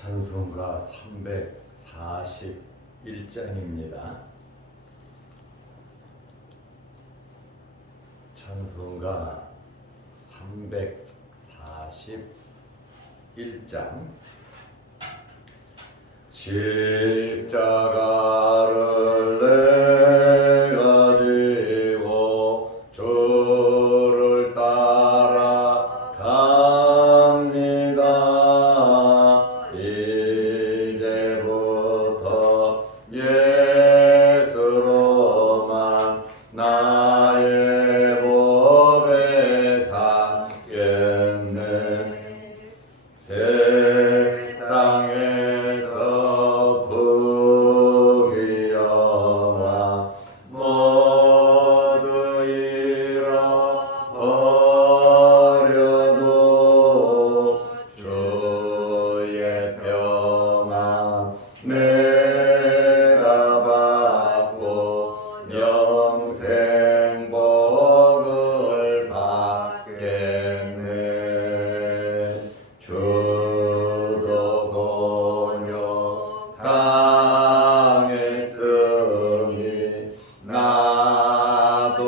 찬송가 341장입니다. 찬송가 341장. 십자가를 내가 지고 주를 따라갑니다. 이제부터 예수로만 나의 법에 삼겠네. 세상에서 부귀영화 모두 잃어버려도 주의 평안 내가 받고 영생 복을 받겠네. 주도 곤욕 당했으니 나도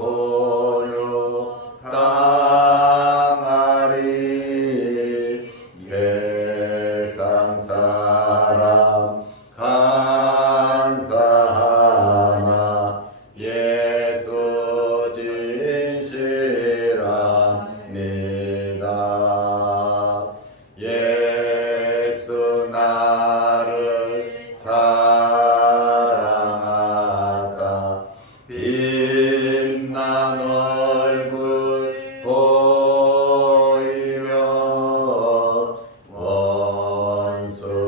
곤욕 당하리. 세상 사람 간사하나 예수 진실합니다. 예수 나를 사랑하사 빛난 얼굴 보이며 원수들이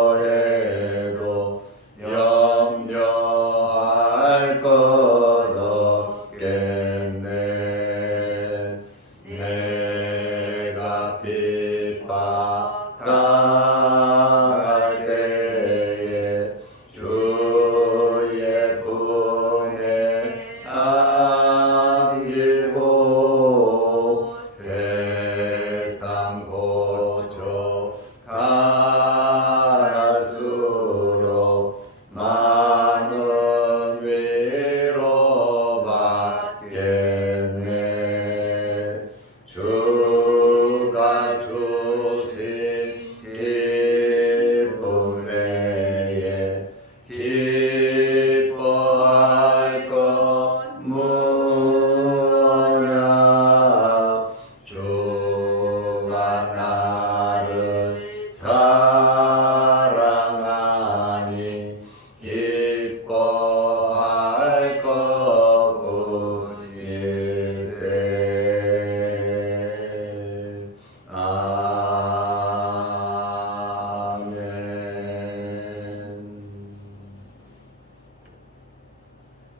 미워해도 염려할 것 없겠네. 내가 핍박당할 때에 주의 품에 안기고 세상 고쳐 당할수록 많은 위로 받겠네. 주가 주신 기쁨 외에 기뻐할 것 무엇냐. 주가 나를 사랑하니 기뻐할 것뿐일세. 아멘.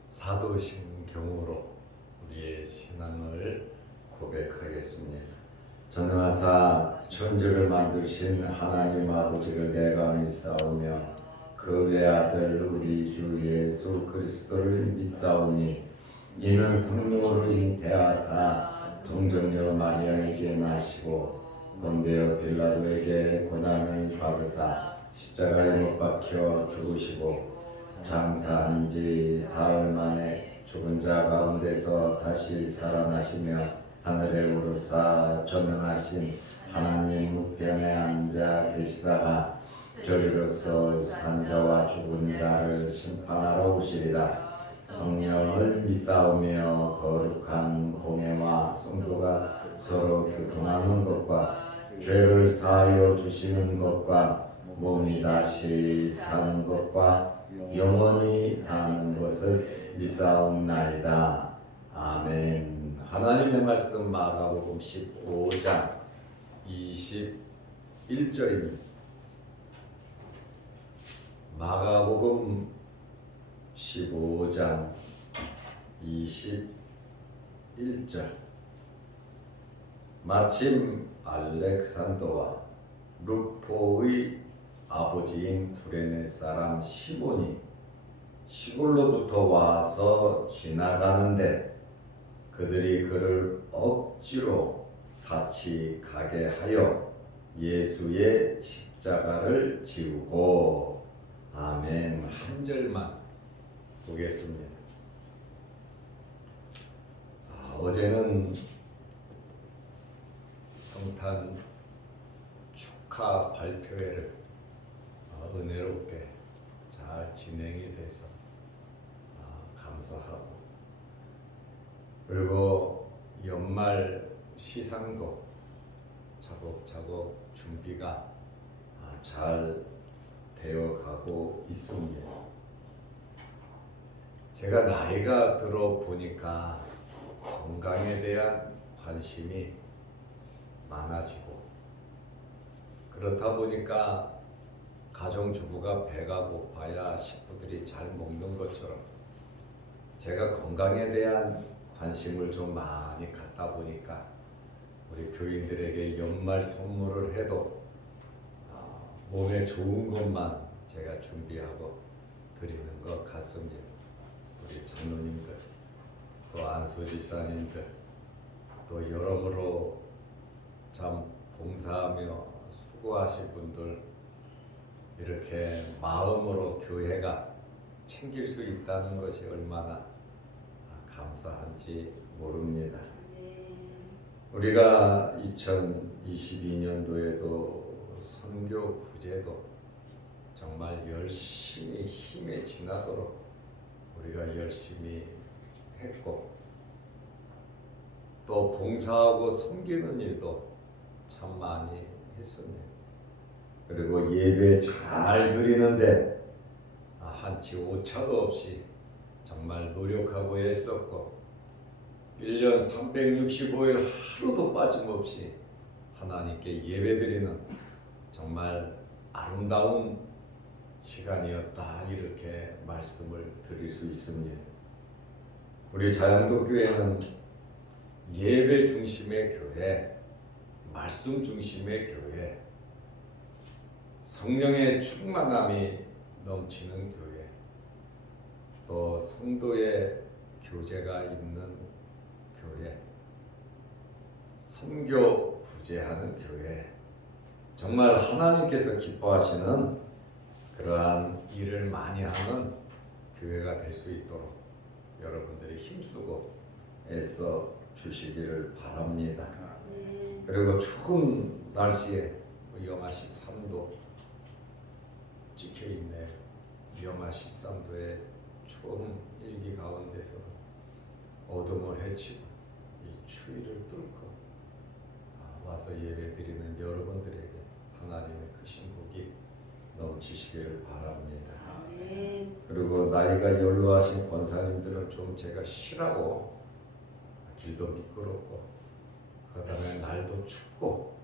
사도신경으로 우리의 신앙을 고백하겠습니다. 전능하사 천지를 만드신 하나님 아버지를 내가 믿사오며 그 외아들 우리 주 예수 그리스도를 믿사오니 이는 성령으로 잉태하사 동정녀 마리아에게 나시고 본디오 빌라도에게 고난을 받으사 십자가에 못 박혀 죽으시고 장사한 지 사흘 만에 죽은 자 가운데서 다시 살아나시며 하늘에 오르사 전능하신 하나님 우편에 앉아 계시다가 저리로서 산자와 죽은 자를 심판하러 오시리라. 성령을 믿사오며 거룩한 공예와 성도가 서로 교통하는 것과 죄를 사하여 주시는 것과 몸이 다시 사는 것과 영원히 사는 것을 믿사옵나이다. 아멘. 하나님의 말씀 마가복음 15장 21절입니다. 마가복음 15장 21절. 마침 알렉산더와 루포의 아버지인 구레네 사람 시몬이 시골로부터 와서 지나가는데 그들이 그를 억지로 같이 가게 하여 예수의 십자가를 지우고. 아멘. 한 절만 보겠습니다. 어제는 성탄 축하 발표회를 은혜롭게 잘 진행이 돼서 감사하고, 그리고 연말 시상도 차곡차곡 준비가 잘 되어가고 있습니다. 제가 나이가 들어 보니까 건강에 대한 관심이 많아지고, 그렇다 보니까 가정주부가 배가 고파야 식구들이 잘 먹는 것처럼 제가 건강에 대한 관심을 좀 많이 갖다 보니까 우리 교인들에게 연말 선물을 해도 몸에 좋은 것만 제가 준비하고 드리는 것 같습니다. 우리 장로님들, 또 안수 집사님들, 또 여러모로 참 봉사하며 수고하실 분들, 이렇게 마음으로 교회가 챙길 수 있다는 것이 얼마나 감사한지 모릅니다. 우리가 2022년도에도 선교 구제도 정말 열심히 힘에 지나도록 우리가 열심히 했고, 또 봉사하고 섬기는 일도 참 많이 했습니다. 그리고 예배 잘 드리는데 한치 오차도 없이 정말 노력하고 애썼고, 1년 365일 하루도 빠짐없이 하나님께 예배드리는 정말 아름다운 시간이었다, 이렇게 말씀을 드릴 수 있습니다. 우리 자양도 교회는 예배 중심의 교회, 말씀 중심의 교회, 성령의 충만함이 넘치는 교회, 또 성도의 교제가 있는 교회, 선교 구제하는 교회, 정말 하나님께서 기뻐하시는 그러한 일을 많이 하는 교회가 될 수 있도록 여러분들이 힘쓰고 애써 주시기를 바랍니다. 그리고 추운 날씨에 영하 13도 찍혀있네. 영하 13도의 추운 일기 가운데서도 어둠을 헤치고 이 추위를 뚫고 와서 예배드리는 여러분들에게 하나님의 크신 복이 넘치시기를 바랍니다. 그리고 나이가 연로하신 권사님들은 좀 제가 쉬라고, 길도 미끄럽고 그다음에 날도 춥고,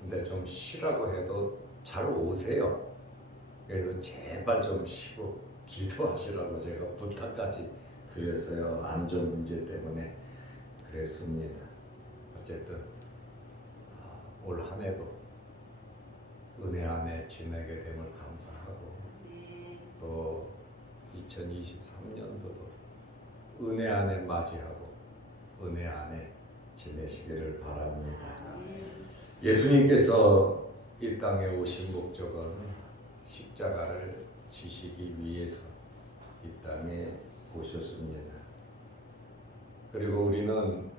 근데 좀 쉬라고 해도 잘 오세요. 그래서 제발 좀 쉬고 기도하시라고 제가 부탁까지 드렸어요. 안전 문제 때문에 그랬습니다. 어쨌든 올 한 해도 은혜 안에 지내게 됨을 감사하고, 또 2023년도도 은혜 안에 맞이하고 은혜 안에 지내시기를 바랍니다. 예수님께서 이 땅에 오신 목적은 십자가를 지시기 위해서 이 땅에 오셨습니다. 그리고 우리는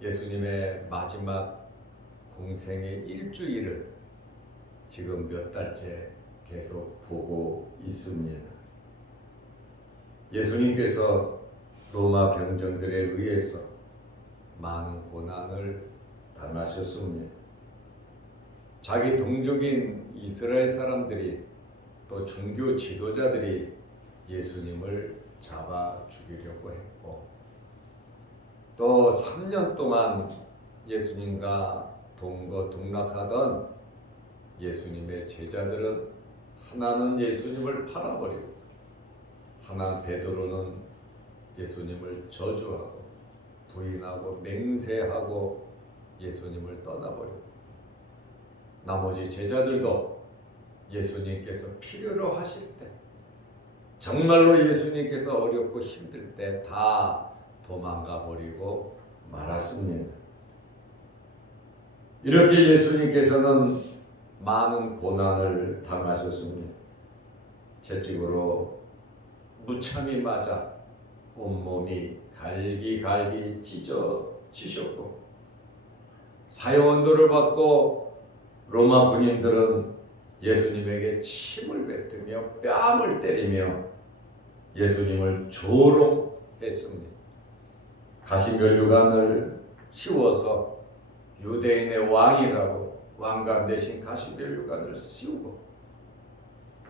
예수님의 마지막 공생의 일주일을 지금 몇 달째 계속 보고 있습니다. 예수님께서 로마 병정들에 의해서 많은 고난을 당하셨습니다. 자기 동족인 이스라엘 사람들이, 또 종교 지도자들이 예수님을 잡아 죽이려고 했고, 또 3년 동안 예수님과 동거동락하던 예수님의 제자들은 하나는 예수님을 팔아버리고, 하나 베드로는 예수님을 저주하고 부인하고 맹세하고 예수님을 떠나버리고, 나머지 제자들도 예수님께서 필요로 하실 때, 정말로 예수님께서 어렵고 힘들 때 다 도망가 버리고 말았습니다. 이렇게 예수님께서는 많은 고난을 당하셨습니다. 채찍으로 무참히 맞아 온몸이 갈기갈기 찢어지셨고, 사형언도를 받고 로마 군인들은 예수님에게 침을 뱉으며 뺨을 때리며 예수님을 조롱했습니다. 가시면류관을 씌워서 유대인의 왕이라고 왕관 대신 가시면류관을 씌우고,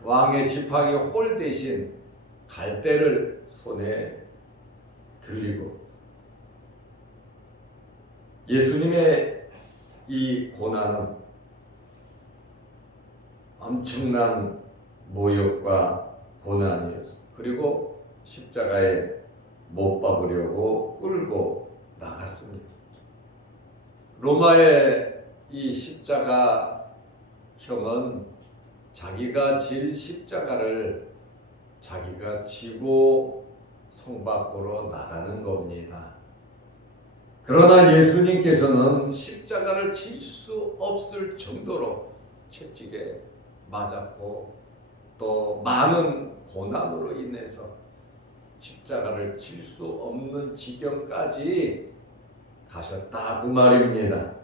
왕의 지팡이 홀 대신 갈대를 손에 들리고, 예수님의 이 고난은 엄청난 모욕과 고난이었습니다. 그리고 십자가에 못 박으려고 끌고 나갔습니다. 로마의 이 십자가형은 자기가 질 십자가를 자기가 지고 성 밖으로 나가는 겁니다. 그러나 예수님께서는 십자가를 질 수 없을 정도로 채찍에 맞았고, 또 많은 고난으로 인해서 십자가를 질 수 없는 지경까지 가셨다, 그 말입니다.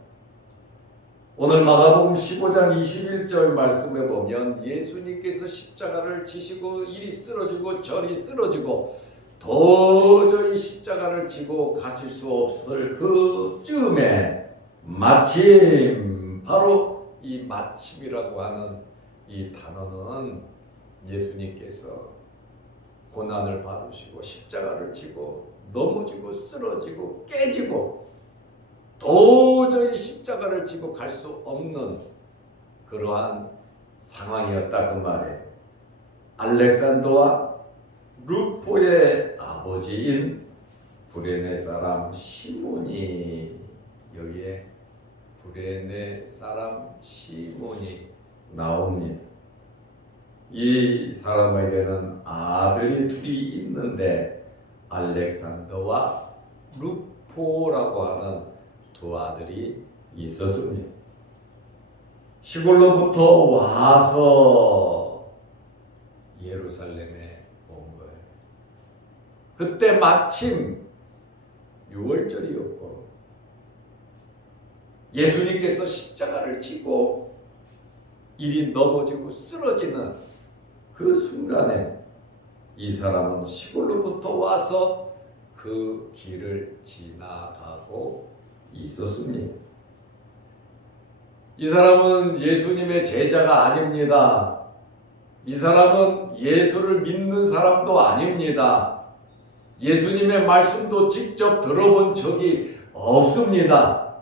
오늘 마가복음 15장 21절 말씀에 보면 예수님께서 십자가를 지시고 이리 쓰러지고 저리 쓰러지고 도저히 십자가를 지고 가실 수 없을 그쯤에 마침, 바로 이 마침이라고 하는 이 단어는 예수님께서 고난을 받으시고 십자가를 지고 넘어지고 쓰러지고 깨지고 도저히 십자가를 지고 갈 수 없는 그러한 상황이었다, 그 말이에요. 알렉산더와 루포의 아버지인 구레네 사람 시몬이, 여기에 구레네 사람 시몬이 나옵니다. 이 사람에게는 아들이 둘이 있는데 알렉산더와 루포라고 하는 두 아들이 있었습니다. 시골로부터 와서 예루살렘에 온 거예요. 그때 마침 6월절이었고 예수님께서 십자가를 지고 이리 넘어지고 쓰러지는 그 순간에 이 사람은 시골로부터 와서 그 길을 지나가고 있었습니다. 이 사람은 예수님의 제자가 아닙니다. 이 사람은 예수를 믿는 사람도 아닙니다. 예수님의 말씀도 직접 들어본 적이 없습니다.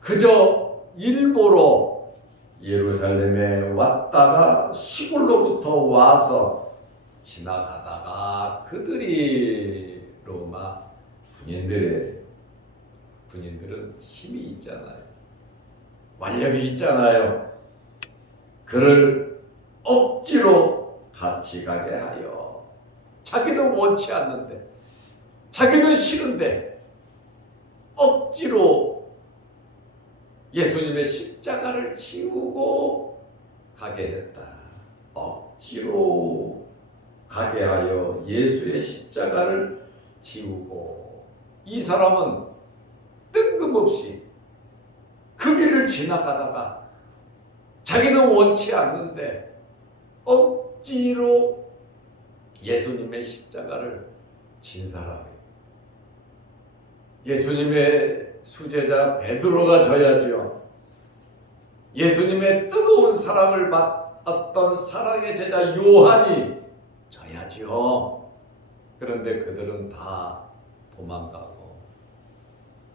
그저 일보러 예루살렘에 왔다가 시골로부터 와서 지나가다가 그들이 로마 군인들은 힘이 있잖아요. 완력이 있잖아요. 그를 억지로 같이 가게 하여, 자기는 원치 않는데, 자기는 싫은데 억지로 예수님의 십자가를 지우고 가게 했다. 억지로 가게 하여 예수의 십자가를 지우고, 이 사람은 뜬금없이 그 길을 지나가다가 자기는 원치 않는데 억지로 예수님의 십자가를 진 사람이에요. 예수님의 수제자 베드로가 져야죠. 예수님의 뜨거운 사랑을 받았던 사랑의 제자 요한이 져야지요. 그런데 그들은 다 도망가고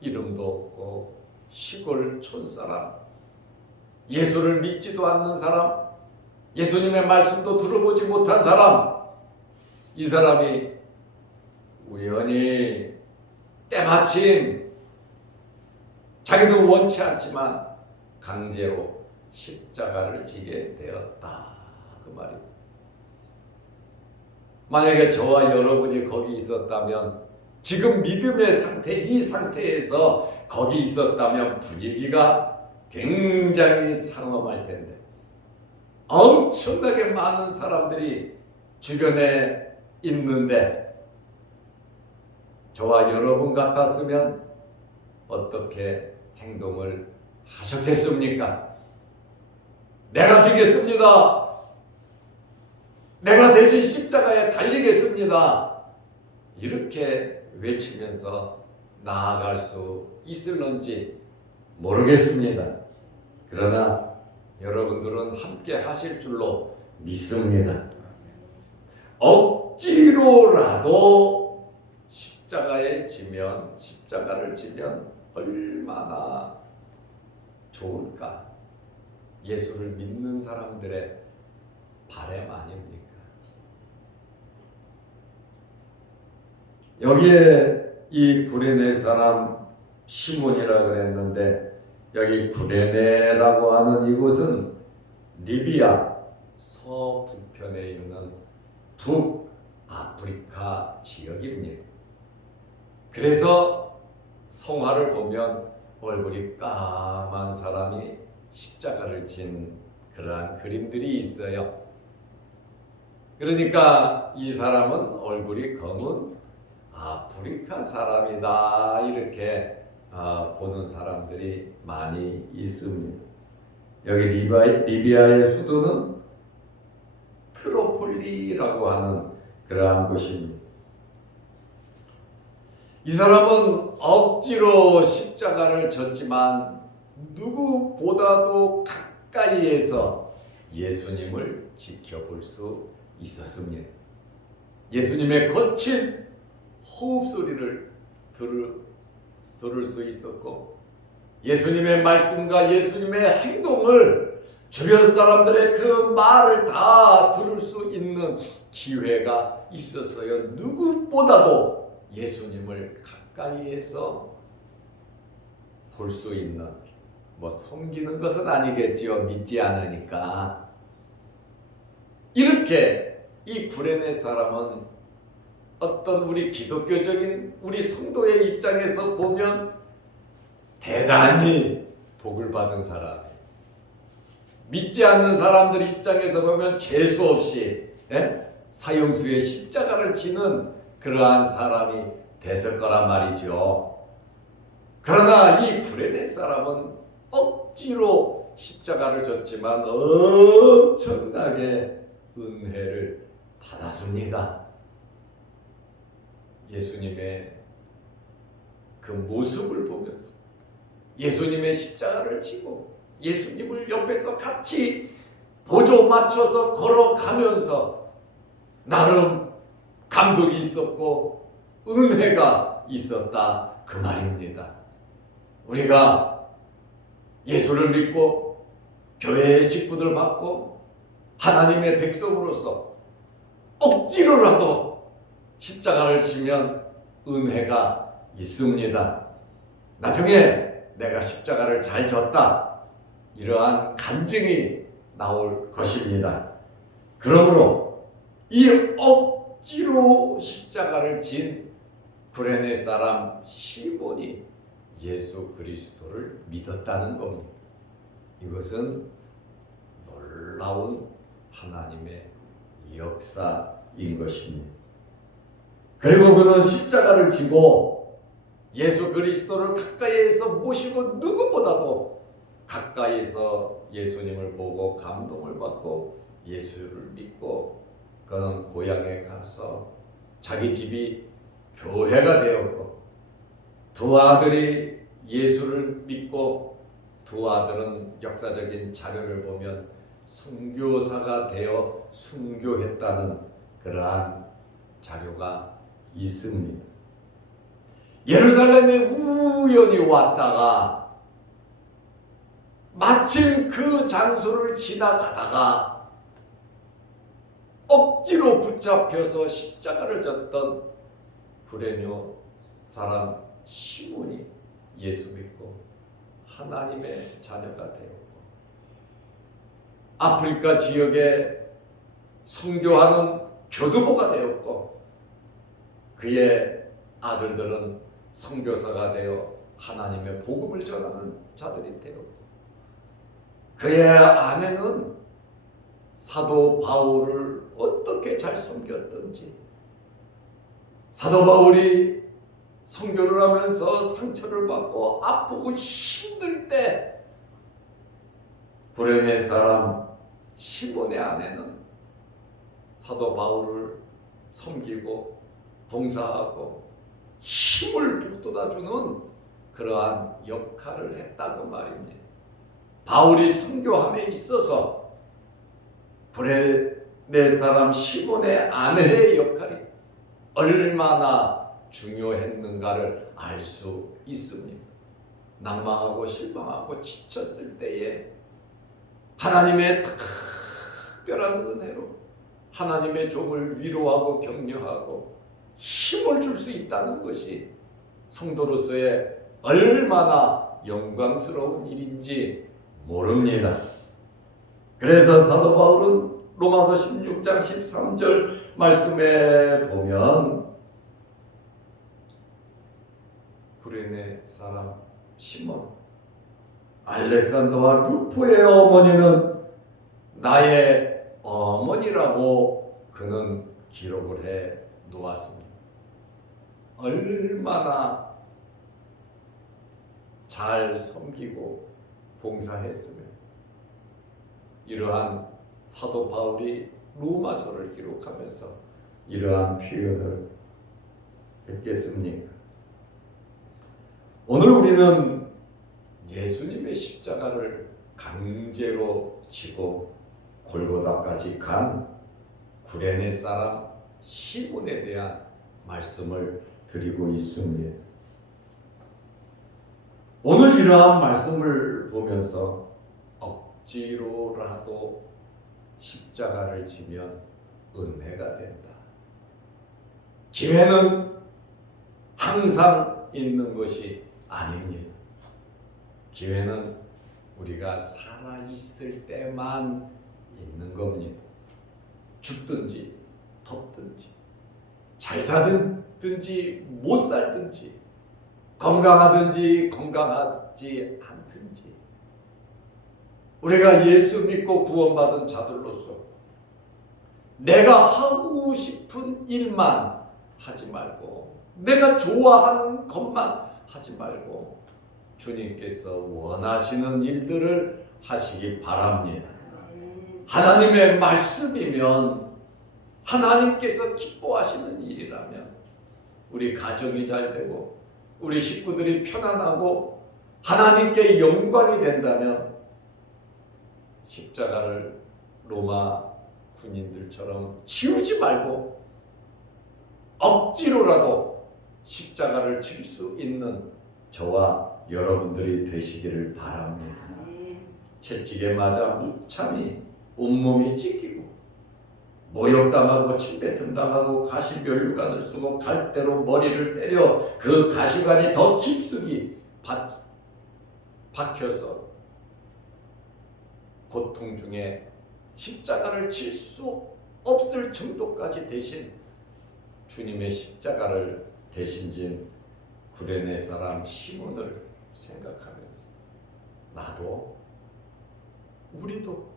이름도 없고 시골 촌사람, 예수를 믿지도 않는 사람, 예수님의 말씀도 들어보지 못한 사람, 이 사람이 우연히 때마침 자기도 원치 않지만 강제로 십자가를 지게 되었다, 그 말입니다. 만약에 저와 여러분이 거기 있었다면 지금 믿음의 상태, 이 상태에서 거기 있었다면 분위기가 굉장히 상엄할 텐데, 엄청나게 많은 사람들이 주변에 있는데 저와 여러분 같았으면 어떻게 행동을 하셨겠습니까? 내가 지겠습니다. 내가 대신 십자가에 달리겠습니다. 이렇게 외치면서 나아갈 수 있을런지 모르겠습니다. 그러나 여러분들은 함께 하실 줄로 믿습니다. 억지로라도 십자가를 지면 얼마나 좋을까? 예수를 믿는 사람들의 바람 아닙니까? 여기에 이 구레네 사람 시몬이라 그랬는데, 여기 구레네라고 하는 이곳은 리비아 서북편에 있는 북아프리카 지역입니다. 그래서 성화를 보면 얼굴이 까만 사람이 십자가를 진 그러한 그림들이 있어요. 그러니까 이 사람은 얼굴이 검은 아프리카 사람이다, 이렇게 보는 사람들이 많이 있습니다. 여기 리비아의 수도는 트로폴리라고 하는 그러한 곳입니다. 이 사람은 억지로 십자가를 졌지만 누구보다도 가까이에서 예수님을 지켜볼 수 있었습니다. 예수님의 거친 호흡 소리를 들을 수 있었고, 예수님의 말씀과 예수님의 행동을, 주변 사람들의 그 말을 다 들을 수 있는 기회가 있었어요. 누구보다도 예수님을 가까이에서 볼 수 있는, 섬기는 것은 아니겠지요. 믿지 않으니까. 이렇게 이 구레네 사람은 어떤 우리 기독교적인 우리 성도의 입장에서 보면 대단히 복을 받은 사람, 믿지 않는 사람들 입장에서 보면 재수 없이 사형수의 십자가를 지는 그러한 사람이 됐을 거란 말이죠. 그러나 이 구레네 사람은 억지로 십자가를 졌지만 엄청나게 은혜를 받았습니다. 예수님의 그 모습을 보면서, 예수님의 십자가를 지고 예수님을 옆에서 같이 보조 맞춰서 걸어가면서 나름 감동이 있었고 은혜가 있었다, 그 말입니다. 우리가 예수를 믿고 교회의 직분을 받고 하나님의 백성으로서 억지로라도 십자가를 지면 은혜가 있습니다. 나중에 내가 십자가를 잘 졌다, 이러한 간증이 나올 것입니다. 그러므로 이 억지로 십자가를 진 구레네 사람 시몬이 예수 그리스도를 믿었다는 겁니다. 이것은 놀라운 하나님의 역사인 것입니다. 그리고 그는 십자가를 지고 예수 그리스도를 가까이에서 모시고 누구보다도 가까이에서 예수님을 보고 감동을 받고 예수를 믿고, 그는 고향에 가서 자기 집이 교회가 되었고, 두 아들이 예수를 믿고, 두 아들은 역사적인 자료를 보면 선교사가 되어 순교했다는 그러한 자료가 있습니다. 예루살렘에 우연히 왔다가 마침 그 장소를 지나가다가 억지로 붙잡혀서 십자가를 졌던 구레네 사람 시몬이 예수 믿고 하나님의 자녀가 되었고, 아프리카 지역에 선교하는 교두보가 되었고, 그의 아들들은 선교사가 되어 하나님의 복음을 전하는 자들이 되었고, 그의 아내는 사도 바울을 어떻게 잘 섬겼던지, 사도 바울이 선교를 하면서 상처를 받고 아프고 힘들 때 구레네 사람 시몬의 아내는 사도 바울을 섬기고 봉사하고 힘을 북돋아주는 그러한 역할을 했다고 말입니다. 바울이 선교함에 있어서 구레네 사람 시몬의 아내의 역할이 얼마나 중요했는가를 알 수 있습니다. 낭망하고 실망하고 지쳤을 때에 하나님의 특별한 은혜로 하나님의 종을 위로하고 격려하고 힘을 줄 수 있다는 것이 성도로서의 얼마나 영광스러운 일인지 모릅니다. 그래서 사도 바울은 로마서 16장 13절 말씀에 보면 구레네 사람 시몬, 알렉산더와 루포의 어머니는 나의 어머니라고 그는 기록을 해 놓았습니다. 얼마나 잘 섬기고 봉사했으면 이러한 사도 바울이 로마서를 기록하면서 이러한 표현을 했겠습니까? 오늘 우리는 예수님의 십자가를 강제로 지고 골고다까지 간 구레네 사람 시몬에 대한 말씀을 드리고 있습니다. 오늘 이러한 말씀을 보면서 억지로라도 십자가를 지면 은혜가 된다. 기회는 항상 있는 것이 아닙니다. 기회는 우리가 살아있을 때만 있는 겁니다. 죽든지 덥든지 잘 살든지 못 살든지 건강하든지 건강하지 않든지 우리가 예수 믿고 구원받은 자들로서 내가 하고 싶은 일만 하지 말고 내가 좋아하는 것만 하지 말고 주님께서 원하시는 일들을 하시기 바랍니다. 하나님의 말씀이면 하나님께서 기뻐하시는 일이라면 우리 가정이 잘 되고 우리 식구들이 편안하고 하나님께 영광이 된다면 십자가를 로마 군인들처럼 지우지 말고 억지로라도 십자가를 질 수 있는 저와 여러분들이 되시기를 바랍니다. 채찍에 맞아 무참히 온몸이 찢기고 모욕당하고 침뱉음당하고 가시면류관을 쓰고 갈대로 머리를 때려 그 가시관이 더 깊숙이 박혀서 고통 중에 십자가를 칠 수 없을 정도까지 되신 주님의 십자가를 대신진 구레네 사람 시몬을 생각하면서 나도 우리도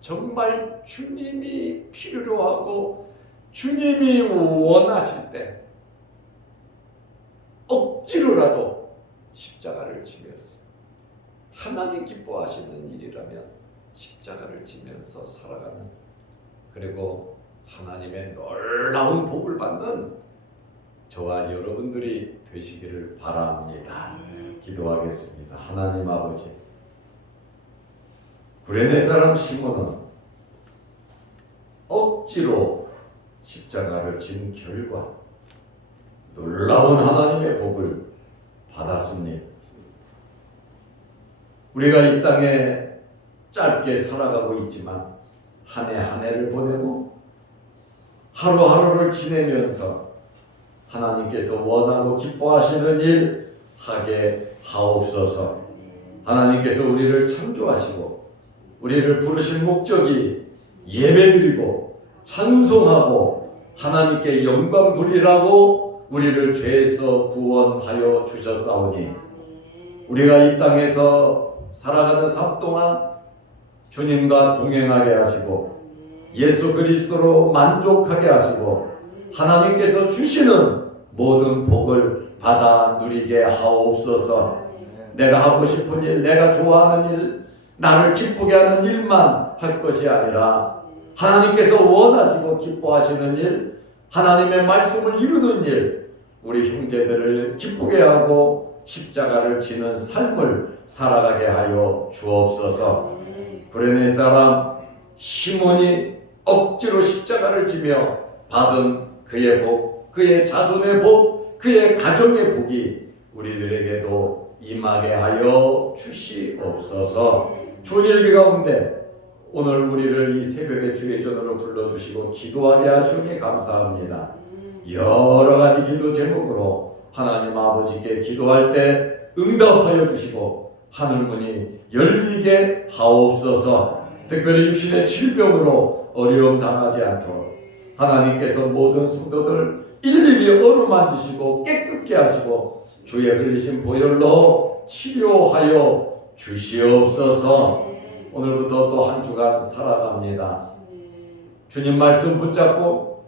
정말 주님이 필요로 하고 주님이 원하실 때 억지로라도 십자가를 지면서 하나님 기뻐하시는 일이라면 십자가를 지면서 살아가는 그리고 하나님의 놀라운 복을 받는 저와 여러분들이 되시기를 바랍니다. 기도하겠습니다. 하나님 아버지, 구레네 사람 시몬은 억지로 십자가를 진 결과 놀라운 하나님의 복을 받았습니다. 우리가 이 땅에 짧게 살아가고 있지만 한 해 한 해를 보내고 하루하루를 지내면서 하나님께서 원하고 기뻐하시는 일 하게 하옵소서. 하나님께서 우리를 창조하시고 우리를 부르신 목적이 예배드리고 찬송하고 하나님께 영광 돌리라고 우리를 죄에서 구원하여 주셨사오니 우리가 이 땅에서 살아가는 삶 동안 주님과 동행하게 하시고 예수 그리스도로 만족하게 하시고 하나님께서 주시는 모든 복을 받아 누리게 하옵소서. 내가 하고 싶은 일, 내가 좋아하는 일, 나를 기쁘게 하는 일만 할 것이 아니라 하나님께서 원하시고 기뻐하시는 일, 하나님의 말씀을 이루는 일, 우리 형제들을 기쁘게 하고 십자가를 지는 삶을 살아가게 하여 주옵소서. 구레네 사람 시몬이 억지로 십자가를 지며 받은 그의 복, 그의 자손의 복, 그의 가정의 복이 우리들에게도 임하게 하여 주시옵소서. 주일기 가운데 오늘 우리를 이 새벽에 주의 전으로 불러주시고 기도하게 하시니 감사합니다. 여러 가지 기도 제목으로 하나님 아버지께 기도할 때 응답하여 주시고 하늘문이 열리게 하옵소서. 특별히 육신의 질병으로 어려움 당하지 않도록 하나님께서 모든 성도들 일일이 어루만지시고 깨끗게 하시고 주의 흘리신 보혈로 치료하여 주시옵소서. 오늘부터 또 한 주간 살아갑니다. 주님 말씀 붙잡고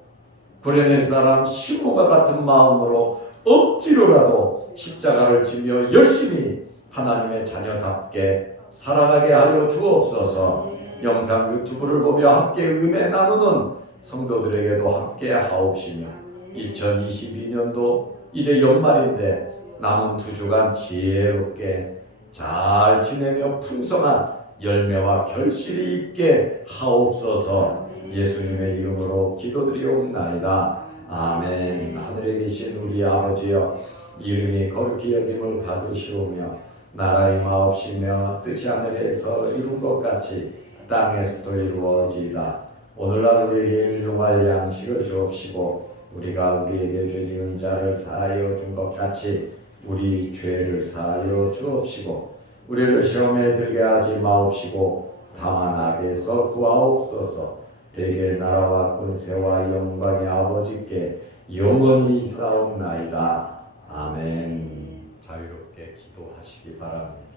구레네 사람 시몬과 같은 마음으로 억지로라도 십자가를 지며 열심히 하나님의 자녀답게 살아가게 하여 주옵소서. 영상 유튜브를 보며 함께 은혜 나누는 성도들에게도 함께 하옵시며 2022년도 이제 연말인데 남은 2주간 지혜롭게 잘 지내며 풍성한 열매와 결실이 있게 하옵소서. 예수님의 이름으로 기도드리옵나이다. 아멘. 하늘에 계신 우리 아버지여, 이름이 거룩히 여김을 받으시오며 나라의 마옵시며 뜻이 하늘에서 이룬 것 같이 땅에서도 이루어지이다. 오늘날 우리에게 일용할 양식을 주옵시고 우리가 우리에게 죄 지은 자를 사하여 준 것 같이 우리 죄를 사하여 주옵시고 우리를 시험에 들게 하지 마옵시고 다만 악에서 구하옵소서. 대개 나라와 권세와 영광의 아버지께 영원히 있사옵나이다. 아멘. 자유롭게 기도하시기 바랍니다.